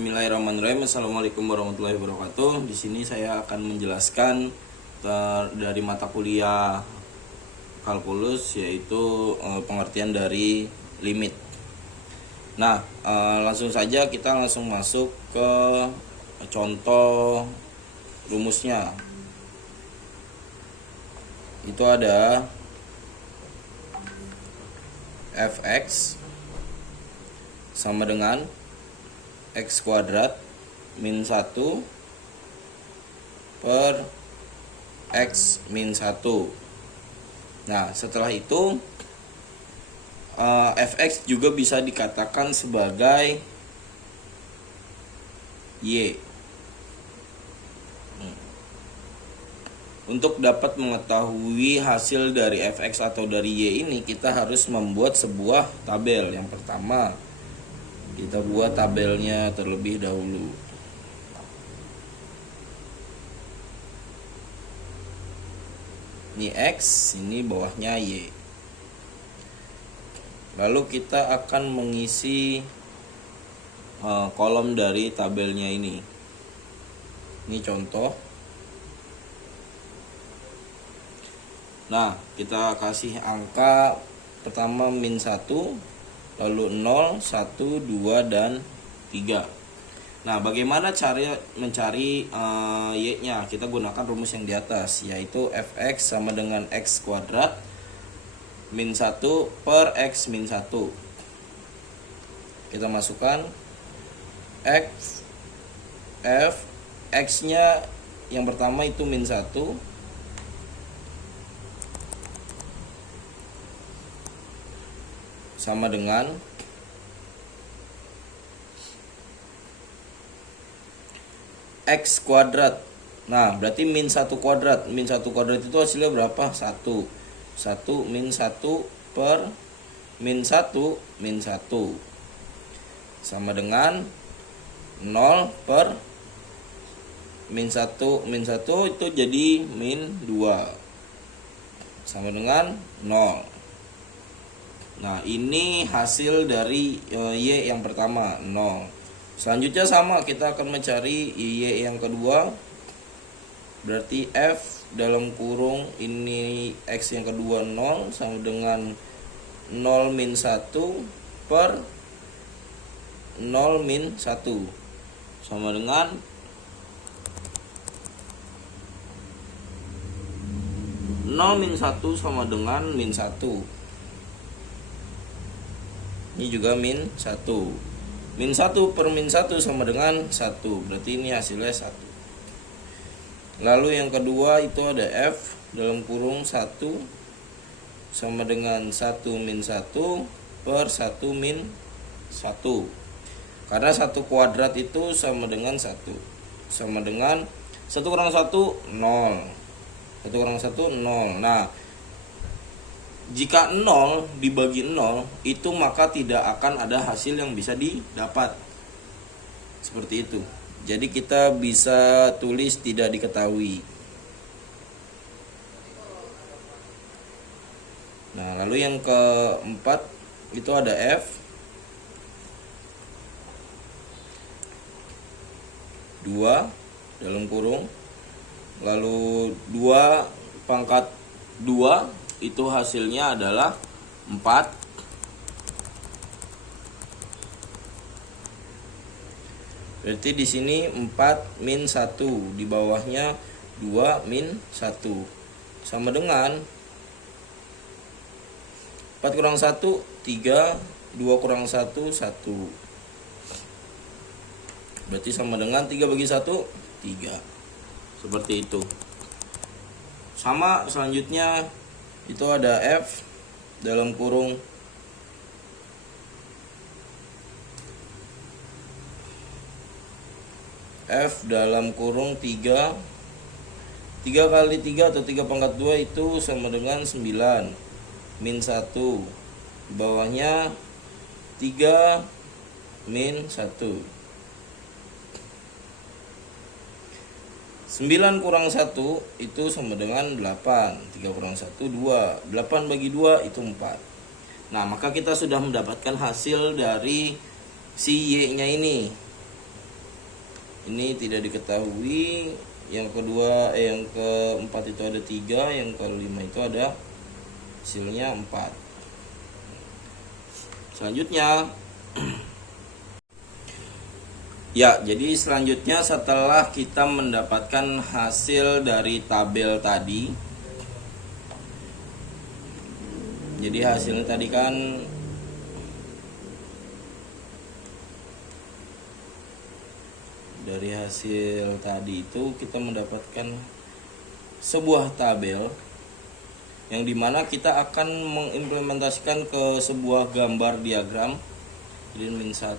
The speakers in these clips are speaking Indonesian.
Bismillahirrahmanirrahim. Assalamualaikum warahmatullahi wabarakatuh. Di sini saya akan menjelaskan dari mata kuliah kalkulus, yaitu pengertian dari limit. Nah, langsung saja kita langsung masuk ke contoh rumusnya. Itu ada fx sama dengan x kuadrat min 1 per x min 1. Nah, setelah itu fx juga bisa dikatakan sebagai y. Untuk dapat mengetahui hasil dari fx atau dari y ini, kita harus membuat sebuah tabel. Yang pertama, kita buat tabelnya terlebih dahulu. Ini X, ini bawahnya Y. Lalu kita akan mengisi kolom dari tabelnya ini. Ini contoh. Nah, kita kasih angka pertama min 1, lalu 0, 1, 2, dan 3. Nah, bagaimana cara mencari y-nya? Kita gunakan rumus yang di atas, yaitu fx sama dengan x kuadrat min 1 per x min 1. Kita masukkan x-nya yang pertama itu min 1, sama dengan x kuadrat. Nah, berarti min 1 kuadrat. Min 1 kuadrat itu hasilnya berapa? 1. 1 min 1 per min 1 min 1 sama dengan 0 per min 1 min 1 itu jadi min 2 sama dengan 0. Nah, ini hasil dari y yang pertama, 0. Selanjutnya sama, kita akan mencari y yang kedua. Berarti f dalam kurung ini x yang kedua 0 sama dengan 0 min 1 per 0 min 1 sama dengan 0 min 1 sama dengan min 1. Ini juga min 1. Min 1 per min 1 sama dengan 1. Berarti ini hasilnya 1. Lalu yang kedua itu ada f dalam kurung 1 sama dengan 1 min 1 per 1 min 1. Karena 1 kuadrat itu sama dengan 1. Sama dengan 1 kurang 1, 0. 1 kurang 1, 0. Nah, jika 0 dibagi 0, itu maka tidak akan ada hasil yang bisa didapat. Seperti itu. Jadi kita bisa tulis tidak diketahui. Nah, lalu yang keempat itu ada f 2 dalam kurung, lalu 2 pangkat 2 itu hasilnya adalah 4. Berarti di sini 4 min 1, di bawahnya 2 min 1 sama dengan 4 kurang 1, 3, 2 kurang 1, 1. Berarti sama dengan 3 bagi 1, 3. Seperti itu. Sama selanjutnya itu ada f dalam kurung f dalam kurung 3. 3 kali 3 atau 3 pangkat 2 itu sama dengan 9 min 1. Di bawahnya 3 min 1. 9 kurang 1 itu sama dengan 8. 3 kurang 1, 2. 8 bagi 2 itu 4. Nah, maka kita sudah mendapatkan hasil dari si Y-nya ini. ini tidak diketahui. Yang kedua, yang keempat itu ada 3, yang kelima itu ada hasilnya 4. Selanjutnya ya, jadi selanjutnya setelah kita mendapatkan hasil dari tabel tadi, jadi hasilnya tadi kan dari hasil tadi itu kita mendapatkan sebuah tabel yang dimana kita akan mengimplementasikan ke sebuah gambar diagram. Jadi min 1,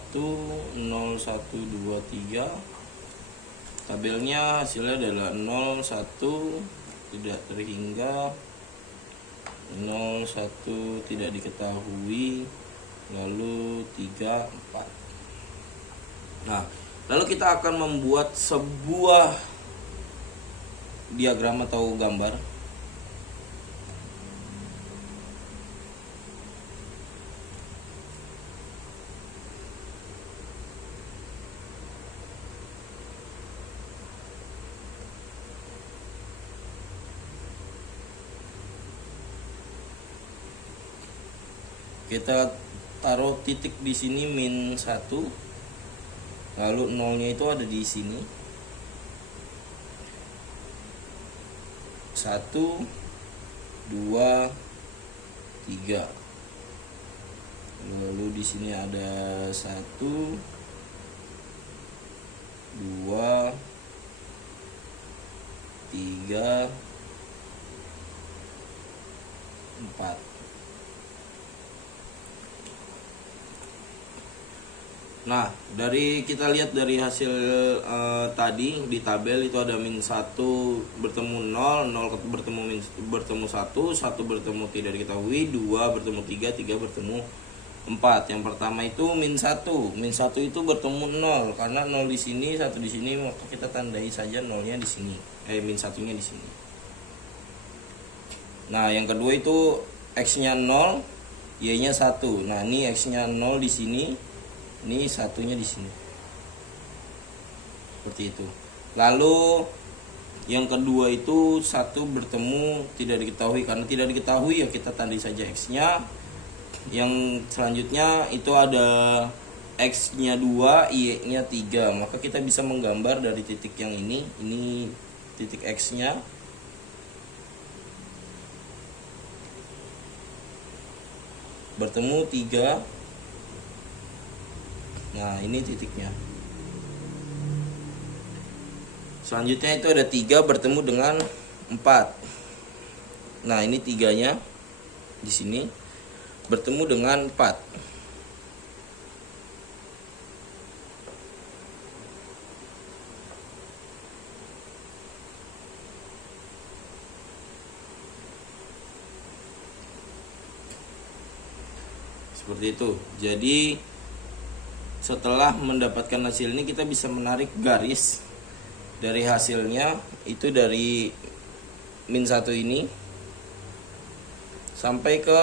0, 1, 2, 3. Tabelnya hasilnya adalah 0, 1, tidak terhingga, 0, 1, tidak diketahui, lalu 3, 4. Nah, lalu kita akan membuat sebuah diagram atau gambar. Kita taruh titik di sini min 1, lalu nolnya itu ada di sini. 1, 2, 3. Lalu di sini ada 1, 2, 3, 4. Nah, dari kita lihat dari hasil tadi di tabel itu ada min 1 bertemu 0, 0 bertemu 1, 1 bertemu tidak diketahui, 2 bertemu 3, 3 bertemu 4. Yang pertama itu min 1. Min 1 itu bertemu 0 karena 0 di sini, 1 di sini, maka kita tandai saja nolnya di sini. Min 1-nya di sini. Nah, yang kedua itu X-nya 0, Y-nya 1. Nah, ini X-nya 0 di sini. Ini satunya di sini. Seperti itu. Lalu yang kedua itu 1 bertemu tidak diketahui. Karena tidak diketahui ya kita tandai saja X-nya. Yang selanjutnya itu ada X-nya 2, Y-nya 3. Maka kita bisa menggambar dari titik yang ini titik X-nya. Bertemu 3. Nah, ini titiknya. Selanjutnya itu ada 3 bertemu dengan 4. Nah, ini 3-nya di sini bertemu dengan 4. Seperti itu. Jadi setelah mendapatkan hasil ini kita bisa menarik garis dari hasilnya itu dari min 1 ini sampai ke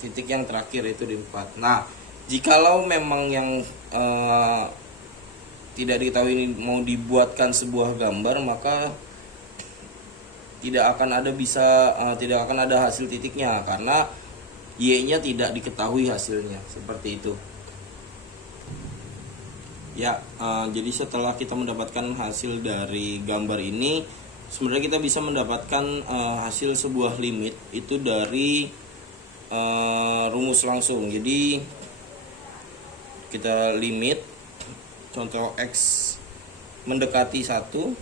titik yang terakhir itu di 4. Nah, jikalau memang yang tidak diketahui ini mau dibuatkan sebuah gambar, maka tidak akan ada hasil titiknya karena Y-nya tidak diketahui hasilnya, seperti itu. Ya, jadi setelah kita mendapatkan hasil dari gambar ini, sebenarnya kita bisa mendapatkan hasil sebuah limit itu dari rumus langsung. Jadi kita limit contoh X mendekati 1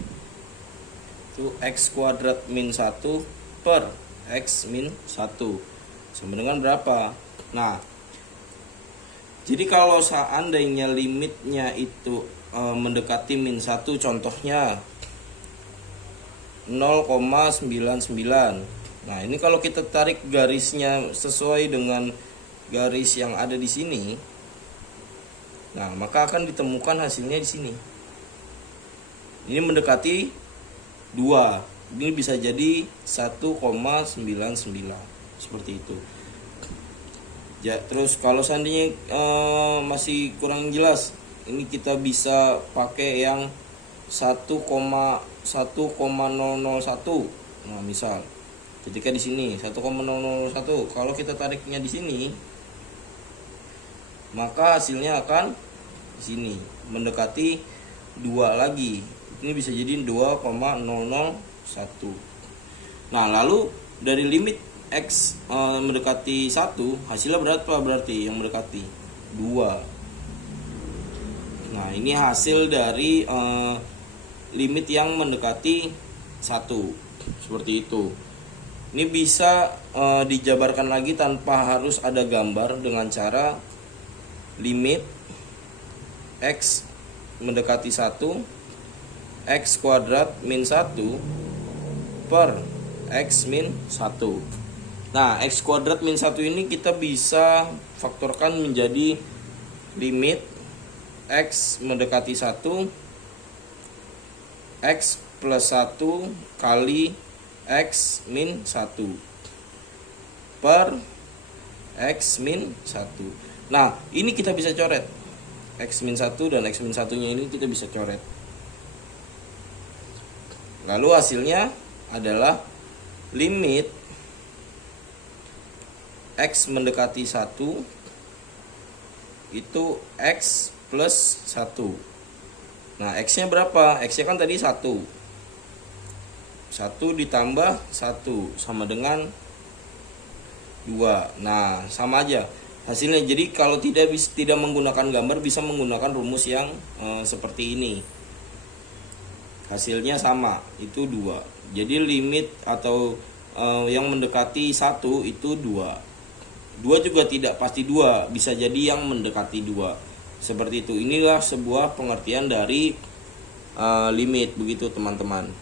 itu X kuadrat min 1 per X min 1 sama dengan berapa? Nah, jadi kalau seandainya limitnya itu mendekati min 1, contohnya 0,99. Nah, ini kalau kita tarik garisnya sesuai dengan garis yang ada di sini, nah maka akan ditemukan hasilnya di sini. Ini mendekati 2. Ini bisa jadi 1,99. Seperti itu. Ya, terus kalau seandainya masih kurang jelas, Ini kita bisa pakai yang 1,001. Nah, misal ketika di sini 1,001, kalau kita tariknya di sini, maka hasilnya akan di sini mendekati 2 lagi. Ini bisa jadi 2,001. Nah, lalu dari limit X mendekati 1, hasilnya berapa berarti yang mendekati? 2. Nah, ini hasil dari limit yang mendekati 1. Seperti itu. Ini bisa dijabarkan lagi tanpa harus ada gambar dengan cara limit X mendekati 1, X kuadrat min 1 per X min 1. Nah, X kuadrat min 1 ini kita bisa faktorkan menjadi limit X mendekati 1, X plus 1 kali X min 1 per X min 1. Nah, ini kita bisa coret. X min 1 dan X min 1-nya ini kita bisa coret. Lalu hasilnya adalah limit X mendekati 1 itu X plus 1. Nah, X-nya berapa? X-nya kan tadi 1. 1 ditambah 1 sama dengan 2. Nah, sama aja hasilnya. Jadi kalau tidak menggunakan gambar, bisa menggunakan rumus yang seperti ini. Hasilnya sama, itu 2. Jadi limit atau yang mendekati 1 itu 2. 2 juga tidak pasti 2, bisa jadi yang mendekati 2. Seperti itu. Inilah sebuah pengertian dari limit, begitu teman-teman.